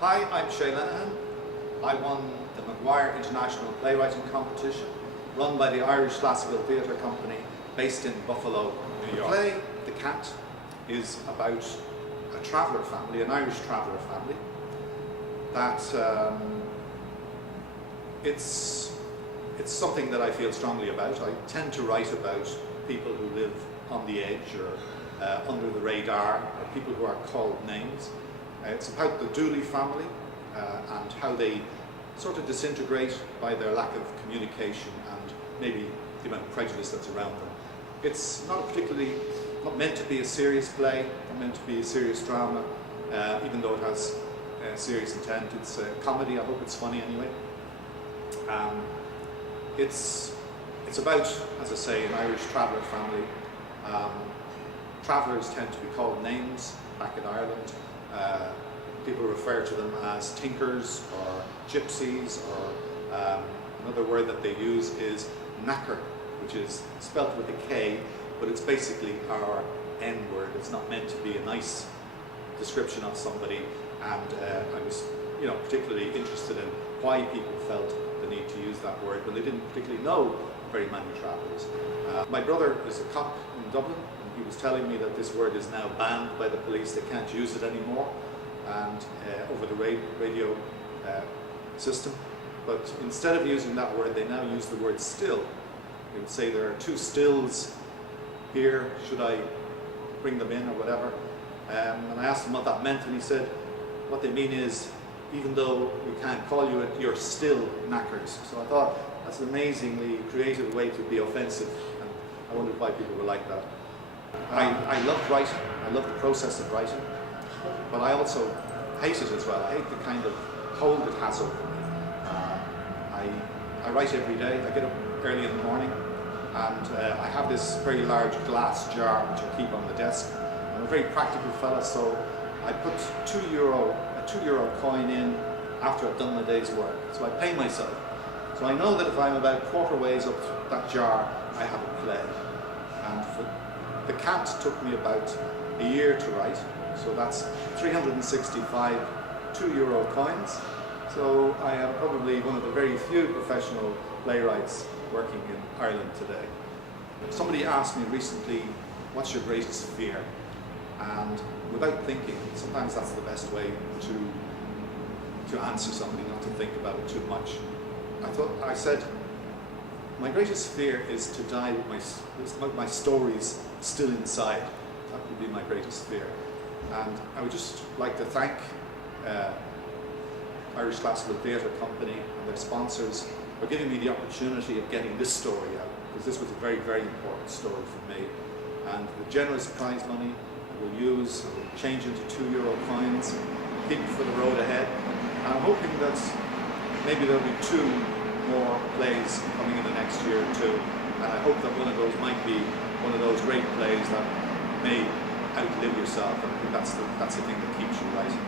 Hi, I'm Shay Linehan. I won the McGuire International Playwriting Competition run by the Irish Classical Theatre Company based in Buffalo, New York. The play, The Cant, is about a traveller family, an Irish traveller family, that it's something that I feel strongly about. I tend to write about people who live on the edge or under the radar, or people who are called names. It's about the Dooley family and how they sort of disintegrate by their lack of communication and maybe the amount of prejudice that's around them. It's not meant to be a serious play, not meant to be a serious drama, even though it has serious intent. It's a comedy. I hope it's funny anyway. It's about, as I say, an Irish traveller family. Travellers tend to be called names back in Ireland. People refer to them as tinkers or gypsies, or another word that they use is knacker, which is spelt with a K, but it's basically our N word. It's not meant to be a nice description of somebody, and I was particularly interested in why people felt the need to use that word when they didn't particularly know very many travellers. My brother is a cop in Dublin, and he was telling me that this word is now banned by the police. They can't use it anymore, and over the radio system. But instead of using that word, they now use the word still. They would say there are two stills here, should I bring them in or whatever? And I asked him what that meant, and he said what they mean is, even though we can't call you it, you're still knackers. So I thought that's an amazingly creative way to be offensive, and I wondered why people were like that. I love writing, I love the process of writing, but I also hate it as well. I hate the kind of hold it has over me. I write every day. I get up early in the morning, and I have this very large glass jar which I keep on the desk. I'm a very practical fella, so I put a €2 coin in after I've done my day's work. So I pay myself. So I know that if I'm about quarter ways up that jar, I have a play. And for The Cant took me about a year to write. So that's 365 €2 coins. So I am probably one of the very few professional playwrights working in Ireland today. Somebody asked me recently, what's your greatest fear? And without thinking, sometimes that's the best way to answer something, not to think about it too much. I said, my greatest fear is to die with my stories still inside. That would be my greatest fear. And I would just like to thank Irish Classical Theatre Company and their sponsors for giving me the opportunity of getting this story out, because this was a very, very important story for me. And the generous prize money I will use, I will change into €2 coins, keep it for the road ahead. And I'm hoping that maybe there'll be 2 more plays coming in the next year or 2. And I hope that one of those might be one of those great plays that may outlive yourself. And I think that's the thing that keeps you writing.